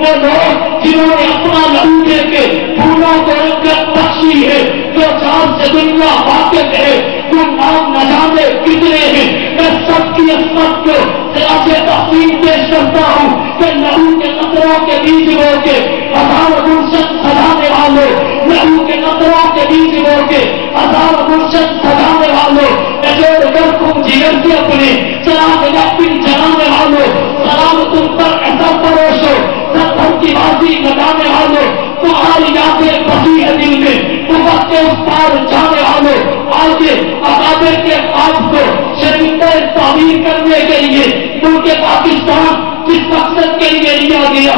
وہ لوگ جنہوں نے اپنا لہو دے کے پھولوں کو رنگت بخشی ہے، جو چاند سے دنیا واقف ہے، وہ نام نہ جانے کتنے ہیں۔ میں سب کی عصمت کو خلاف تحسین پیش کرتا ہوں کہ لہو کے قطروں کے بیچ ہو کے ہزار گلشن سجانے والوں، لہو کے قطروں کے بیچ ہو کے ہزار گلشن سجانے والوں، نچوڑ کر تم جگر سے اپنے چراغ یقین جلانے والوں، سلام تم پر اثر پروشو، ستھر کی بازی لگانے والوں، تمہاری یادیں بسی ہے دل میں، وقت کے اس پار جانے والوں، آگے اکابر کے خواب کو شریف تعمیر کرنے کے لیے ملک پاکستان جس مقصد کے لیے لیا گیا،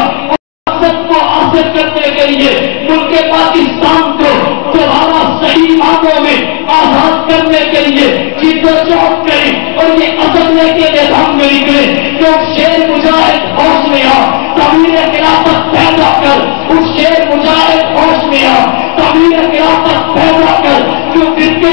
مقصد کو حاصل کرنے کے لیے ملک پاکستان کو دوبارہ صحیح معنوں میں آزاد کرنے کے لیے جد و جہد کریں اور یہ عزم لے کے میدان میں نکلے کہ اس شیر مجاہد ہوش میں آ، تعمیر خلافت پیدا کر، اس شیر مجاہد ہوش میں آ، تعمیر خلافت پیدا کر، جو فرقے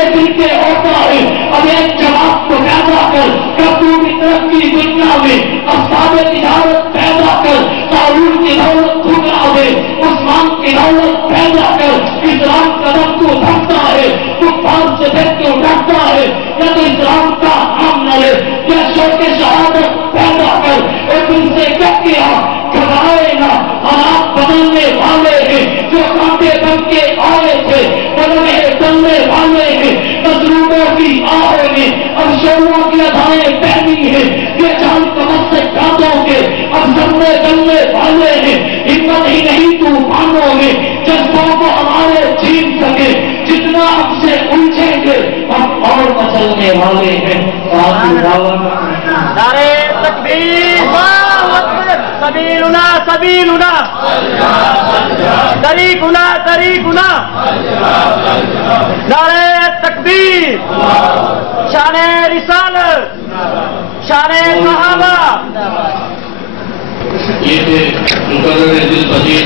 ہوتا ہے، اب ایک جماعت کو پیدا کر، کبھی بھی ترقی دنیا میں اسباب تجارت پیدا کر، تعلیم کی دولت ٹھکرا دے، عثمان کی دولت پیدا کر، اسلام قدم کو دھکتا ہے، کفار سے دیکھ کے ڈرتا ہے، یا تو اسلام کا نام نہ لے، یا شوق شہادت پیدا کر، اور تم سے کہہ کیا گھبرائے نہ، حالات بدلنے والے ہیں، جو کانٹے بن کے آئے تھے بدلنے چلنے والے ہیں، مظلوموں کی آہوں میں اب شوروں کی ادائیں پہنی ہیں، یہ جان کمر سے کاٹوں گے اب سمنے چلنے والے ہیں، ہمت ہی نہیں طوفانوں میں جذبوں کو ہمارے چھین سکے، جتنا ہم سے الجھیں گے ہم اور مچلنے والے ہیں۔ نعرے تکبیر، اللہ اکبر، سبیلنا سبیلنا، طریقنا طریقنا، نعرے تکبیر، شان رسالت، شان صحابہ۔ یہ تھے مقرر دل پذیر